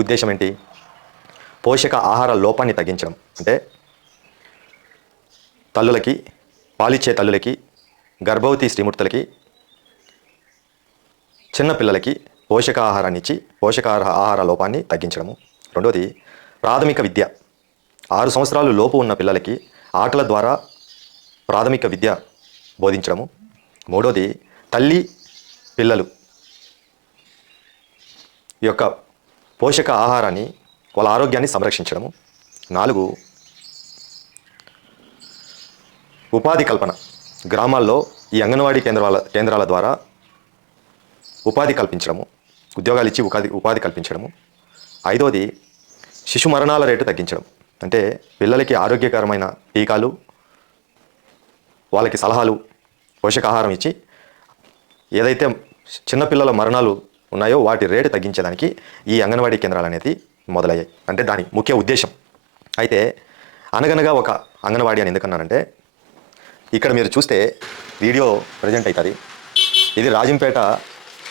ఉద్దేశం ఏంటి? పోషక ఆహార లోపాన్ని తగ్గించడం. అంటే తల్లులకి, పాలిచ్చే తల్లులకి, గర్భవతి స్త్రీమూర్తులకి, చిన్నపిల్లలకి పోషకాహారాన్ని ఇచ్చి ఆహార లోపాన్ని తగ్గించడము. రెండోది ప్రాథమిక విద్య. 6 సంవత్సరాలు లోపు ఉన్న పిల్లలకి ఆటల ద్వారా ప్రాథమిక విద్య బోధించడము. మూడోది తల్లి పిల్లలు యొక్క పోషక ఆహారాన్ని, వాళ్ళ ఆరోగ్యాన్ని సంరక్షించడము. 4 ఉపాధి కల్పన. గ్రామాల్లో ఈ అంగన్వాడీ కేంద్రాల ద్వారా ఉపాధి కల్పించడము, ఉద్యోగాలు ఇచ్చి ఉపాధి కల్పించడము. 5వది శిశు మరణాల రేటు తగ్గించడం. అంటే పిల్లలకి ఆరోగ్యకరమైన టీకాలు, వాళ్ళకి సలహాలు, పోషకాహారం ఇచ్చి ఏదైతే చిన్నపిల్లల మరణాలు ఉన్నాయో వాటి రేటు తగ్గించడానికి ఈ అంగన్వాడీ కేంద్రాలు అనేది మొదలయ్యాయి. అంటే దాని ముఖ్య ఉద్దేశం. అయితే అనగనగా ఒక అంగన్వాడీ అని ఎందుకన్నానంటే, ఇక్కడ మీరు చూస్తే వీడియో ప్రజెంట్ అవుతుంది. ఇది రాజంపేట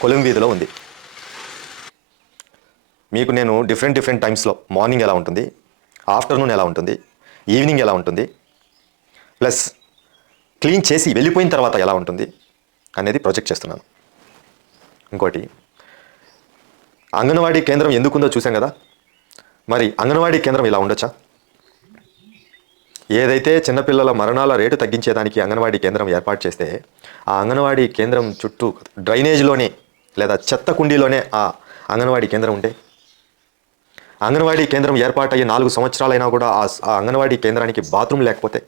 కొలం వీధిలో ఉంది. మీకు నేను డిఫరెంట్ టైమ్స్లో మార్నింగ్ ఎలా ఉంటుంది, ఆఫ్టర్నూన్ ఎలా ఉంటుంది, ఈవినింగ్ ఎలా ఉంటుంది, ప్లస్ క్లీన్ చేసి వెళ్ళిపోయిన తర్వాత ఎలా ఉంటుంది అనేది ప్రొజెక్ట్ చేస్తున్నాను. ఇంకోటి, అంగన్వాడీ కేంద్రం ఎందుకుందో చూసాం కదా. మరి అంగన్వాడీ కేంద్రం ఇలా ఉండొచ్చా? ఏదైతే చిన్నపిల్లల మరణాల రేటు తగ్గించేదానికి అంగన్వాడీ కేంద్రం ఏర్పాటు చేస్తే, ఆ అంగన్వాడీ కేంద్రం చుట్టూ డ్రైనేజ్లోనే లేదా చెత్త కుండీలోనే ఆ అంగన్వాడీ కేంద్రం ఉంటే, అంగన్వాడీ కేంద్రం ఏర్పాటయ్యే 4 సంవత్సరాలైనా కూడా ఆ అంగన్వాడీ కేంద్రానికి బాత్రూమ్ లేకపోతే,